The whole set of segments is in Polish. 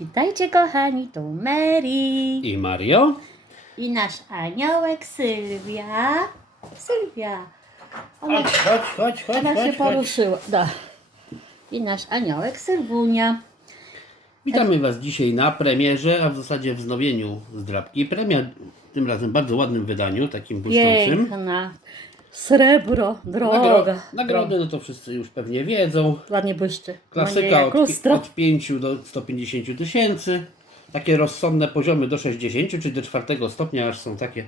Witajcie kochani, tu Mary I Mario? i nasz aniołek Sylwia. Sylwia. Ona, Chodź, chodź, chodź, chodź, ona się chodź, chodź. poruszyła. Da. I nasz aniołek Sylwunia. Witamy Was dzisiaj na premierze, a w zasadzie wznowieniu zdrabki. Premia tym razem w bardzo ładnym wydaniu, takim błyszczącym. Piękna. Srebro, droga. Nagro- nagrody, no to wszyscy już pewnie wiedzą. Ładnie błyszczy. Klasyka od, od 5 do 150 tysięcy. Takie rozsądne poziomy do 60, czyli do czwartego stopnia, aż są takie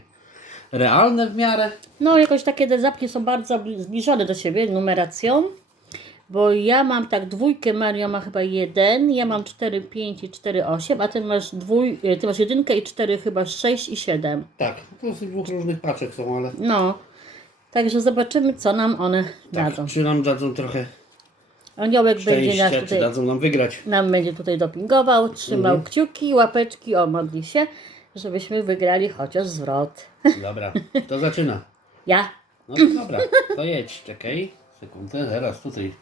realne w miarę. No jakoś takie te zapki są bardzo bli- zbliżone do siebie numeracją. Bo ja mam tak dwójkę, Mario ma chyba jeden, ja mam 4, 5 i 4, 8, a ty masz dwój, e, ty masz jedynkę i 4, chyba 6 i 7. Tak, to z dwóch różnych paczek są, ale No. Także zobaczymy, co nam one tak, dadzą. czy nam dadzą trochę Aniołek będzie nas szczęścia, czy tutaj, dadzą nam wygrać. nam będzie tutaj dopingował, trzymał Mhm. kciuki, łapeczki, o modli się, żebyśmy wygrali chociaż zwrot. Dobra, to zaczyna. Ja. No to dobra, to jedź, czekaj. Sekundę, zaraz tutaj.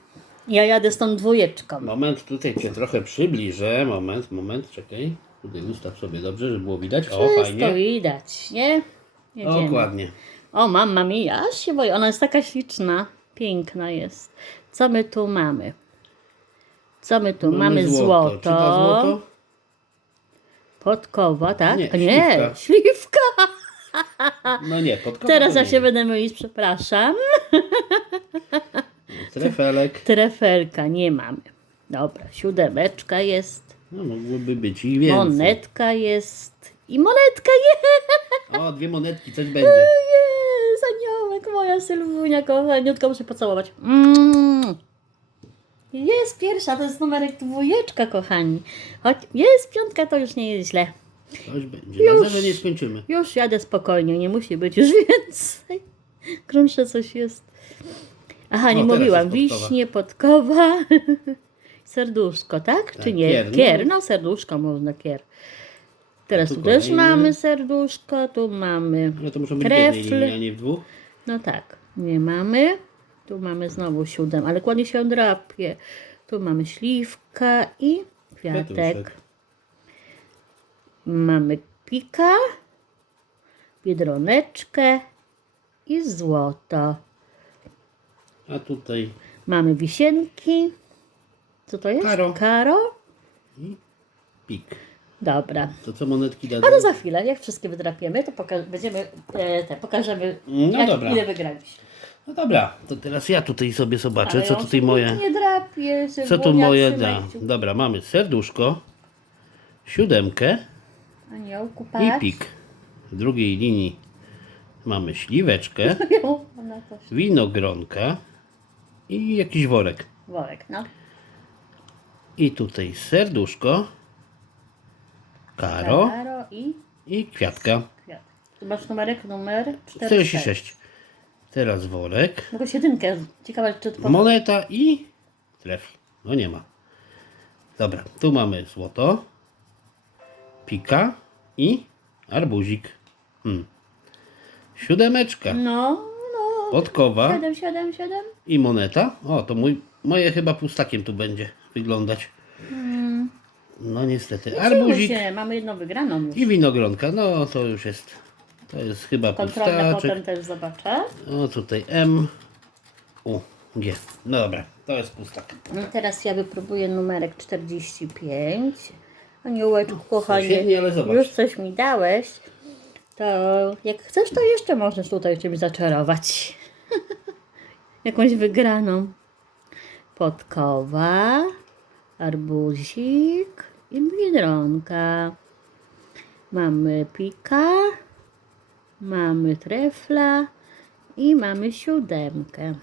Ja jadę z tą dwójeczką. Moment, tutaj cię trochę przybliżę. Moment, moment, czekaj. Tutaj ustaw sobie dobrze, żeby było widać. O, Wszystko fajnie. widać, nie? Jedziemy. Dokładnie. O, mamma mia, się boję. Ona jest taka śliczna, piękna jest. Co my tu mamy? Co my tu mamy? Złoto. Czy to złoto? Podkowa, tak? Nie, A śliwka. śliwka. No nie, podkowa Teraz to ja nie. się będę mylić, przepraszam. Trefelek. Trefelka nie mamy. Dobra, siódemeczka jest. No mogłoby być i więcej. Monetka jest. I monetka jest. O, dwie monetki, coś będzie. Moja Sylwunia, kochaniutka, muszę pocałować. Mm. Jest pierwsza, to jest numerek dwójeczka, kochani. Choć jest piątka, to już nie jest źle. Coś będzie. Już. Na zero nie skończymy. Już jadę spokojnie, nie musi być już więcej. Grunsze coś jest. Aha, nie No, teraz mówiłam. jest podkowa. Wiśnie, podkowa, serduszko, tak? Czy Tak, nie? kier, no. Kier, no serduszko można, kier. Teraz Tu tu też kolejny. mamy serduszko, tu mamy Ale to muszą być w jednej Trefl. linii, a nie w dwóch. No tak, nie mamy. Tu mamy znowu siódem, ale kładnie się on drapie. Tu mamy śliwka i kwiatek. Kwiatuszek. Mamy pika, biedroneczkę i złoto. A tutaj Mamy wisienki. Co to jest? Karo. Karo? pik. Dobra. To co monetki dadzą? A to za chwilę, jak wszystkie wydrapiemy, to poka- będziemy, e, te, pokażemy, No jak, dobra. ile wygraliśmy. No dobra, to teraz ja tutaj sobie zobaczę, Ale co tutaj moje... Nie drapie, Co tu moje trzymaj da? kciuki. Dobra, mamy serduszko, siódemkę Aniołku, i patrz. pik. W drugiej linii mamy śliweczkę, Ona też. winogronka i jakiś worek. Worek, no. I tutaj serduszko, karo Karo i i kwiatka. kwiat. Masz numerek, numer 46. 46. Teraz worek, Mogę jedynkę. Ciekawe, czy to moneta i trefl. No nie ma. Dobra, tu mamy złoto, pika i arbuzik. Hmm. Siódemeczka, No, no. podkowa 7, 7, 7. i moneta. O, to mój, moje chyba pustakiem tu będzie wyglądać. No niestety, arbuzik Się, mamy jedną wygraną już. i winogronka. No to już jest, to jest chyba Kontrolne pustaczek. potem też zobaczę. O, tutaj M, U, G. No dobra, to jest pustak. No teraz ja wypróbuję numerek 45. Aniołeczku, świetnie, kochanie, ale zobacz. już coś mi dałeś. To jak chcesz, to jeszcze możesz tutaj czymś zaczarować. Jakąś wygraną. Podkowa, arbuzik i biedronka. Mamy pika, mamy trefla i mamy siódemkę.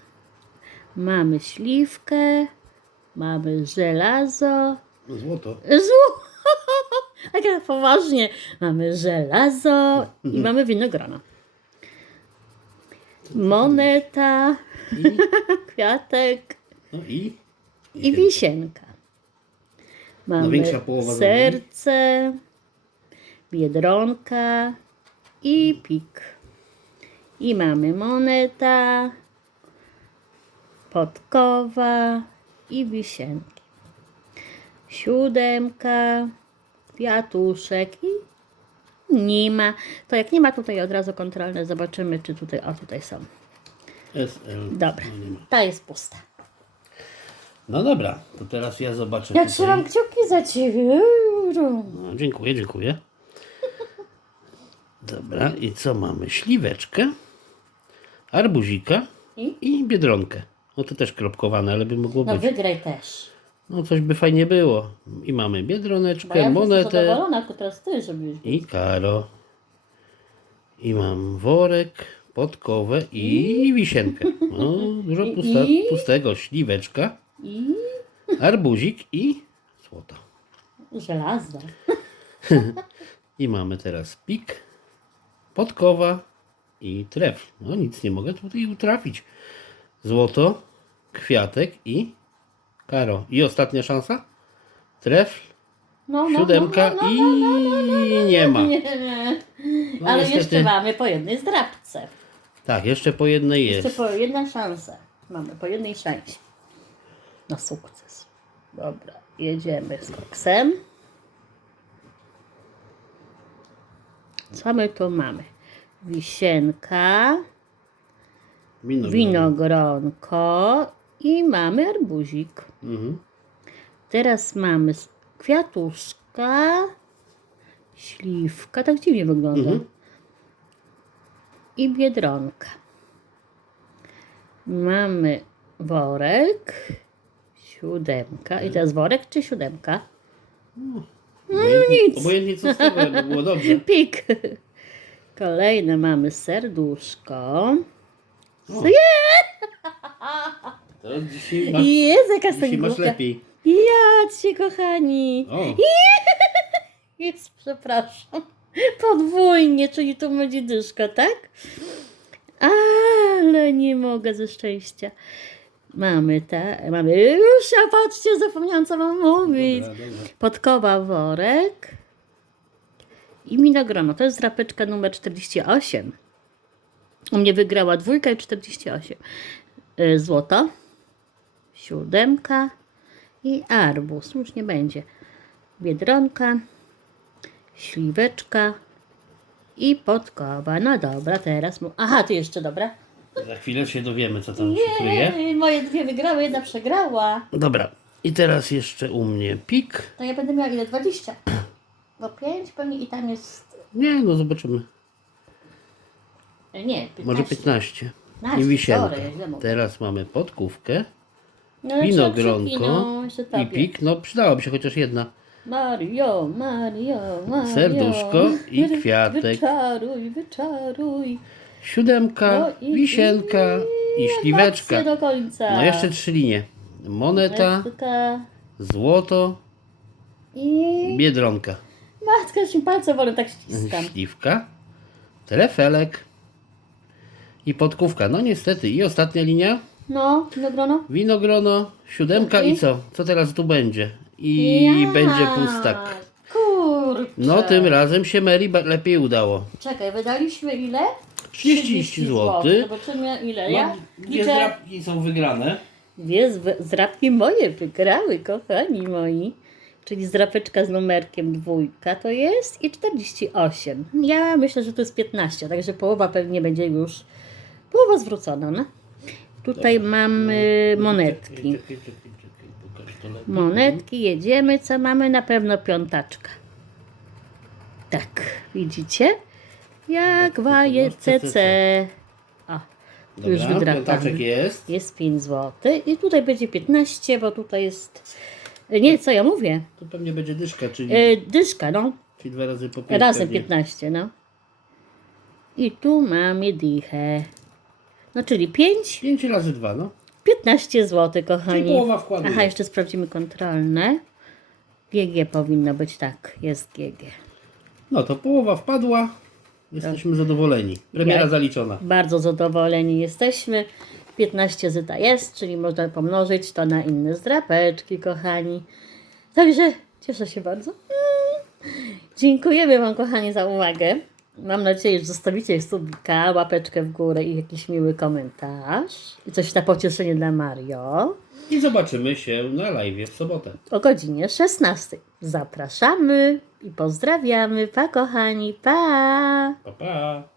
Mamy śliwkę, mamy żelazo, złoto. zło. Tak poważnie. Mamy żelazo i mamy winogrona. Moneta, kwiatek No i? i wisienka. Mamy połowa serce, biedronka i pik. I mamy moneta, podkowa i wisienki. Siódemka, kwiatuszek i nie ma. To jak nie ma tutaj od razu kontrolne, zobaczymy, czy tutaj, o tutaj są. SL. Dobra, No, ta jest pusta. no dobra, to teraz ja zobaczę Ja tutaj. trzymam kciuki za ciebie. No, dziękuję, dziękuję. Dobra, i co mamy? Śliweczkę, arbuzika I? i biedronkę. No to też kropkowane, ale by mogło No być. wygraj też. No coś by fajnie było. I mamy Bo biedroneczkę, ja jestem monetę zadowolona, tylko teraz ty, żebyś... i karo. I mam worek, podkowę i wisienkę. No, dużo I- pusta, i? pustego. Śliweczka, I arbuzik i złoto. żelazna. I mamy teraz pik, podkowa i tref. No nic nie mogę tutaj utrafić. Złoto, kwiatek i karo. I ostatnia szansa? Tref, No, no, siódemka no, no, i no, nie ma. Nie. No, Ale niestety- jeszcze mamy po jednej zdrabce. Tak, jeszcze po jednej Jeszcze jest. po jedna szansa. Mamy po jednej szansie. Na sukces. Dobra, jedziemy z koksem. Co my tu mamy? Wisienka, Winogron. winogronko i mamy arbuzik. Mhm. Teraz mamy kwiatuszka, śliwka, tak dziwnie wygląda. Mhm. I biedronka. Mamy worek, siódemka. I teraz worek czy siódemka? Obojętnie, nic. obojętnie co z tego, jakby było dobrze. Pik. Kolejne mamy serduszko. O. To dzisiaj masz, Jezu, jaka jestem dzisiaj masz lepiej. Jadźcie, kochani. O, Jest, przepraszam. Podwójnie, czyli to będzie dyszka, tak? Ale nie mogę ze szczęścia. Mamy te, mamy już, a patrzcie, zapomniałam co mam mówić. dobra, dobra. Podkowa worek i winogrono. To jest drapeczka numer 48. U mnie wygrała dwójka i 48. Y, Złoto, siódemka i arbuz. Już nie będzie. Biedronka, śliweczka i podkowa. No dobra, teraz... mu- Aha, ty jeszcze dobra. Za chwilę się dowiemy, co tam się kryje. Nie, moje dwie wygrały, jedna przegrała. Dobra, i teraz jeszcze u mnie pik. To ja będę miała ile? 20. Bo 5 pewnie i tam jest... Nie, no zobaczymy. Nie, 15. Może 15. 15, I wisienka. sorry, źle mówię. Teraz mamy podkówkę, No, winogronko i tobie. pik. No przydałaby się chociaż jedna. Mario, Mario, Mario. Serduszko i kwiatek. Wyczaruj, wyczaruj. Siódemka, No i- wisienka i śliweczka. Akcje do końca. No jeszcze trzy linie. Moneta, Matka złoto, I biedronka. matka, mi palce wolę, tak ściskam. Śliwka, trefelek i podkówka. No niestety. I ostatnia linia. No, winogrono. Winogrono, siódemka I? i co? Co teraz tu będzie? I Ja, będzie pustak. Kurczę. No tym razem się Mary lepiej udało. Czekaj, wydaliśmy ile? 30 zł. Zobaczymy ile ja. No, dwie Liczę. zdrabki są wygrane. Dwie zw- zdrapki moje wygrały, kochani moi. Czyli zdrapeczka z numerkiem dwójka to jest i 48. Ja myślę, że to jest 15, także połowa pewnie będzie już połowa zwrócona. No. Tutaj mamy monetki. Czekaj, czekaj, czekaj, czekaj, pokaż to lepiej. Monetki, jedziemy. Co mamy? Na pewno piątaczka. Tak, widzicie? Jak waje CC. O, już Dobra, wydrapany. piątaczek jest. Jest 5 zł. I tutaj będzie 15, bo tutaj jest. Nie, co ja mówię? Tu pewnie będzie dyszka, czyli, E, dyszka, no. czyli dwa razy po pięć. Razem pewnie. 15, no. I tu mamy dychę. No, czyli 5, 5 razy 2, no. 15 zł, kochani. Czyli połowa wkładu Aha, jeszcze sprawdzimy kontrolne. GG powinno być tak, jest GG. No to połowa wpadła. Jesteśmy zadowoleni. Premiera zaliczona. Bardzo zadowoleni jesteśmy. 15 zyta jest, czyli można pomnożyć to na inne zdrapeczki, kochani. Także cieszę się bardzo. Mm. Dziękujemy Wam, kochani, za uwagę. Mam nadzieję, że zostawicie subika, łapeczkę w górę i jakiś miły komentarz. I coś na pocieszenie dla Mario. I zobaczymy się na live w sobotę. o godzinie 16. Zapraszamy i pozdrawiamy. Pa kochani, pa! Pa, pa.